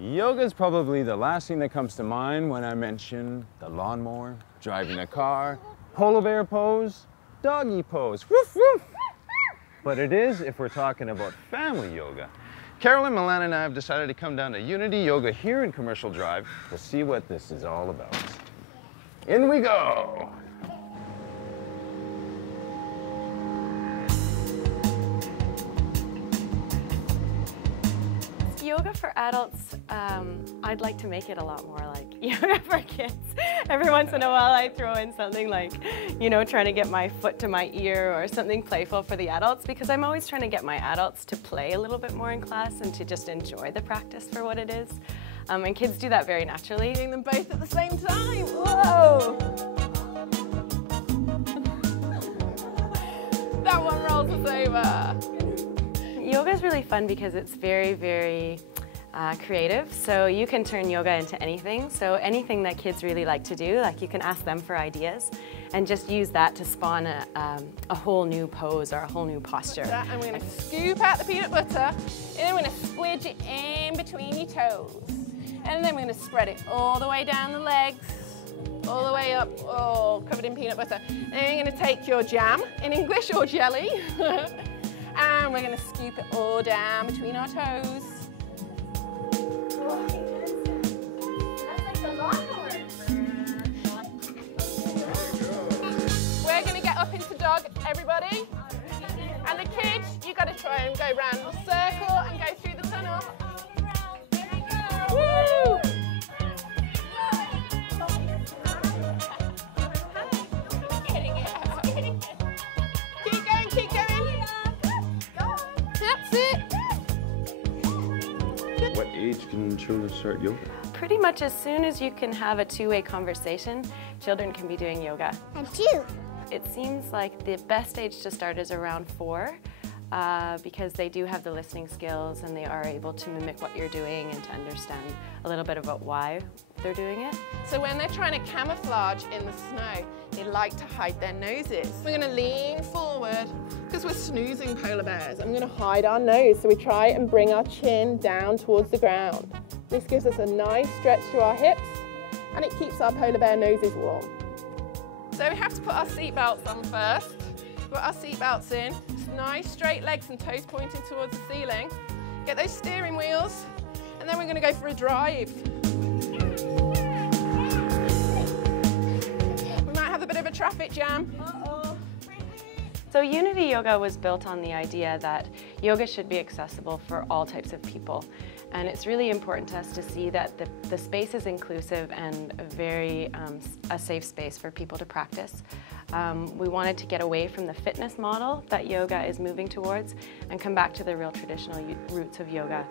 Yoga is probably the last thing that comes to mind when I mention the lawnmower, driving a car, polar bear pose, doggy pose, woof woof. But it is if we're talking about family yoga. Carolyn, Milan, and I have decided to come down to Unity Yoga here in Commercial Drive to see what this is all about. In we go! Yoga for adults, I'd like to make it a lot more like yoga for kids. Every once in a while I throw in something like, you know, trying to get my foot to my ear or something playful for the adults, because I'm always trying to get my adults to play a little bit more in class and to just enjoy the practice for what it is. And kids do that very naturally. Doing them both at the same time. Whoa! That one rolls us over. Yoga is really fun because it's very creative, so you can turn yoga into anything. So anything that kids really like to do, like you can ask them for ideas and just use that to spawn a whole new pose or a whole new posture. And we're going to scoop out the peanut butter, and then we're going to squidge it in between your toes. And then we're going to spread it all the way down the legs, all the way up, oh, covered in peanut butter. And then you're going to take your jam, in English, or jelly, and we're going to scoop it all down between our toes. We're going to get up into dog, everybody. And the kids, you've got to try and go round the circle and go through the tunnel. Woo! Keep going, keep going. That's it. What age can children start yoga? Pretty much as soon as you can have a two-way conversation, children can be doing yoga. I'm 2. It seems like the best age to start is around 4. Because they do have the listening skills and they are able to mimic what you're doing and to understand a little bit about why they're doing it. So when they're trying to camouflage in the snow, they like to hide their noses. We're going to lean forward because we're snoozing polar bears. I'm going to hide our nose, so we try and bring our chin down towards the ground. This gives us a nice stretch to our hips and it keeps our polar bear noses warm. So we have to put our seat belts on first. Put our seat belts in. Nice straight legs and toes pointing towards the ceiling. Get those steering wheels, and then we're going to go for a drive. We might have a bit of a traffic jam. Uh-oh. So Unity Yoga was built on the idea that yoga should be accessible for all types of people. And it's really important to us to see that the space is inclusive and a safe space for people to practice. We wanted to get away from the fitness model that yoga is moving towards and come back to the real traditional roots of yoga.